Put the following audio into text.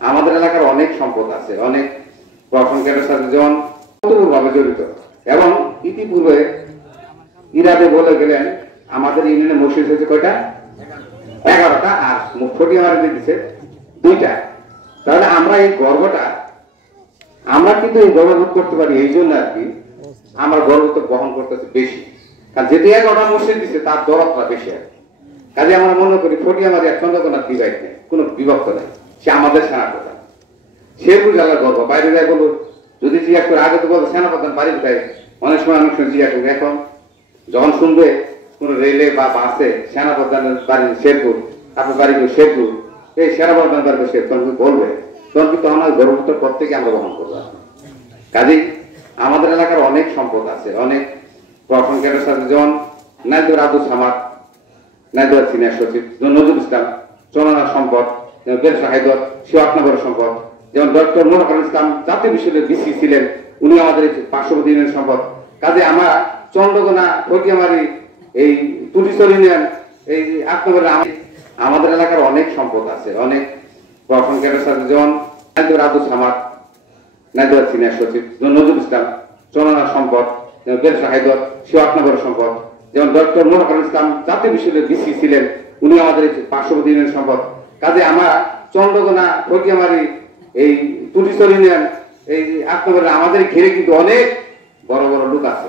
আমাদের এলাকার অনেক সম্পদ আছে, অনেক প্রশাসনের সাথে যেমন ভাবে জড়িত। এবং ইতিপূর্বে ইরাদে বলে গেলেন আমাদের ইউনিয়নে মসজিদ হয়েছে কয়টা? 11টা, আর ছোটি আমার দিচ্ছে 2টা। তাহলে আমরা এই গর্বটা আমরা কিন্তু এই গর্ববোধ করতে পারি এই জন্য আর কি, আমার গর্বটা বহন করতেছে বেশি, কারণ যেটি 11টা মসজিদ দিচ্ছে তার দরদটা বেশি আর কি। কাজে আমরা মনে করি ছোটি আমার এক চন্দ্রকোনার ডিভাইড নেই, কোনো বিভক্ত নেই, সে আমাদের সেনাপ্রধান। শেরপুর জেলার গর্ব, বাইরে যায় বলুন, যদি জিজ্ঞাসা করে আগে তো বলতো সেনাপ্রধান বাড়ি কোথায়, অনেক সময় অনেক সময় জিজ্ঞাসা করি, এখন যখন শুনবে কোন রেলে বা বাসে সেনাপ্রধানের বাড়ি শেরপুর, আপনার বাড়ি শেরপুর, এই সেনাপ্রধান বাড়ি শেরপুর বলবে, তখন কিন্তু আমার গর্বটা প্রত্যেকে আমরা বহন করবো। কাজেই আমাদের এলাকার অনেক সম্পদ আছে, অনেক প্রশাসনের সাথে যেমন নাইদুর আব্দুল সামাদ, নাইদুর সিনিয়র সচিব, নজরুল ইসলাম চলনার সম্পদ, যেমন বেলসা হায়দর সে 8 নম্বরের সম্পদ, যেমন ডক্টর মোহাম্মদ ইসলাম জাতীয় বিশ্ববিদ্যালয়ের ভিসি ছিলেন, উনি আমাদের পার্শ্ববর্তী ইউনিয়নের সম্পদ। কাজে আমরা চন্দ্রকোনা ফটিয়ামারি এই তুলিচর ইউনিয়ন এই 8 নম্বরের আমাদের এলাকার অনেক সম্পদ আছে, অনেক প্রশাসনের সাথে যেমন নাইদুর আব্দুল সামাদ, নাইদুর সিনিয়র সচিব, নজরুল ইসলাম চলনার সম্পদ, যেমন বেলসা হায়দর সে 8 নম্বরের সম্পদ, যেমন ডক্টর মোহাম্মদ ইসলাম জাতীয় বিশ্ববিদ্যালয়ের ভিসি ছিলেন, উনি আমাদের পার্শ্ববর্তী ইউনিয়নের সম্পদ। কাজে আমরা চন্দ্রকোনা ফটিয়ামারি এই তুলিচর ইউনিয়ন এই 8 নম্বরের আমাদের ঘিরে কিন্তু অনেক বড় বড় লোক আছে।